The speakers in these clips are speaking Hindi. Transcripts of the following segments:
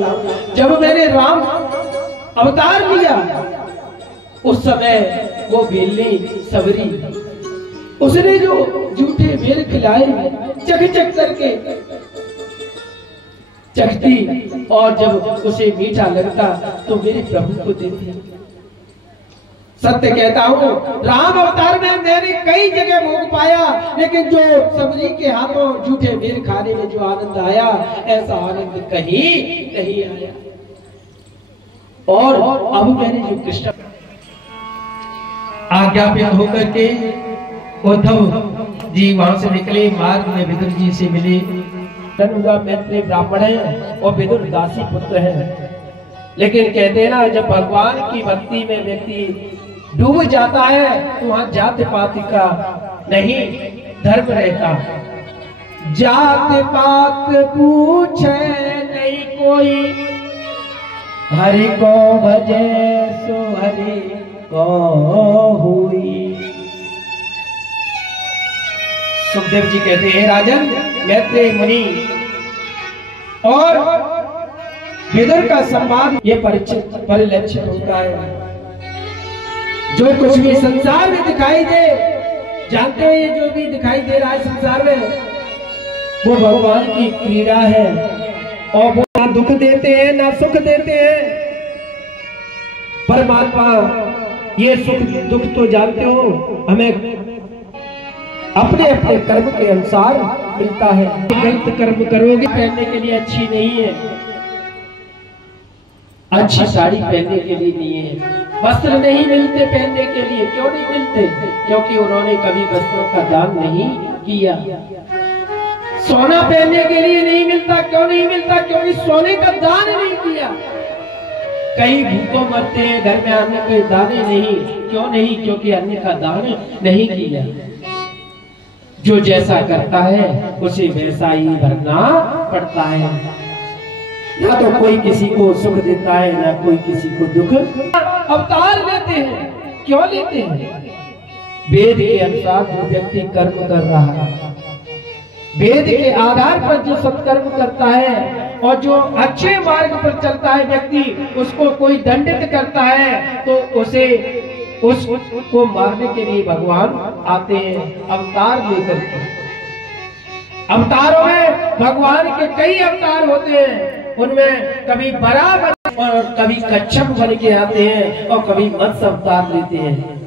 बताऊं, जब मैंने राम अवतार लिया उस समय वो भेलनी सबरी उसने जो झूठे बेर खिलाए चख चख करके चखती और जब उसे मीठा लगता तो मेरे प्रभु को देती। सत्य कहता हूँ, राम अवतार में मैंने कई जगह भोग पाया, लेकिन जो सबरी के हाथों झूठे बेर खाने में जो आनंद आया, ऐसा आनंद कहीं नहीं आया। और अब मैंने जो कृष्ण आज्ञापित होकर के उद्धव जी वहां से निकले, मार्ग में विदुर जी से मिले। मैत्री ब्राह्मण है और विदुर दासी पुत्र है, लेकिन कहते हैं ना, जब भगवान की भक्ति में व्यक्ति डूब जाता है तो वहां जात पात का नहीं धर्म रहता। जात पात पूछे नहीं कोई, हरि को भजे सो हरि को हुई। सुखदेव जी कहते हैं, राजन मैत्रेय मुनि और विदुर का संवाद ये परिलक्षित होता है। जो कुछ भी संसार में दिखाई दे, जानते हैं ये जो भी दिखाई दे रहा है संसार में, वो भगवान की क्रीड़ा है। और वो ना दुख देते हैं ना सुख देते हैं। परमात्मा ये सुख दुख तो जानते हो हमें अपने अपने कर्म के अनुसार मिलता है। गलत कर्म करोगे पहनने के लिए अच्छी नहीं है, अच्छी साड़ी पहनने के लिए नहीं है, वस्त्र नहीं मिलते पहनने के लिए। क्यों नहीं मिलते? क्योंकि उन्होंने कभी वस्त्रों का दान नहीं किया। सोना पहनने के लिए नहीं मिलता। क्यों नहीं मिलता? क्योंकि सोने का दान नहीं किया। कई भूखों मरते हैं, घर में अन्न के दाने नहीं। क्यों नहीं? क्योंकि अन्न का दान नहीं किया। जो जैसा करता है उसे वैसा ही भरना पड़ता है। ना तो कोई किसी को सुख देता है, ना कोई किसी को दुख। अवतार लेते हैं, क्यों लेते हैं? वेद के अनुसार जो व्यक्ति कर्म कर रहा है, वेद के आधार पर जो सत्कर्म करता है और जो अच्छे मार्ग पर चलता है व्यक्ति, उसको कोई दंडित करता है तो उसे उसको मारने के लिए भगवान आते हैं अवतार लेकर के। अवतारों में भगवान के कई अवतार होते हैं, उनमें कभी बड़ा और कभी कच्छप बन के आते हैं और कभी मत्स्य अवतार लेते हैं।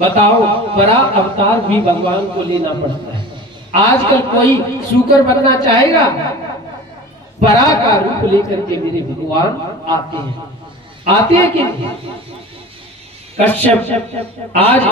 बताओ, बड़ा अवतार भी भगवान को लेना पड़ता है। आजकल कोई सूकर बनना चाहेगा, बड़ा का रूप लेकर के मेरे भगवान आते हैं कि नहीं? कश्यप आज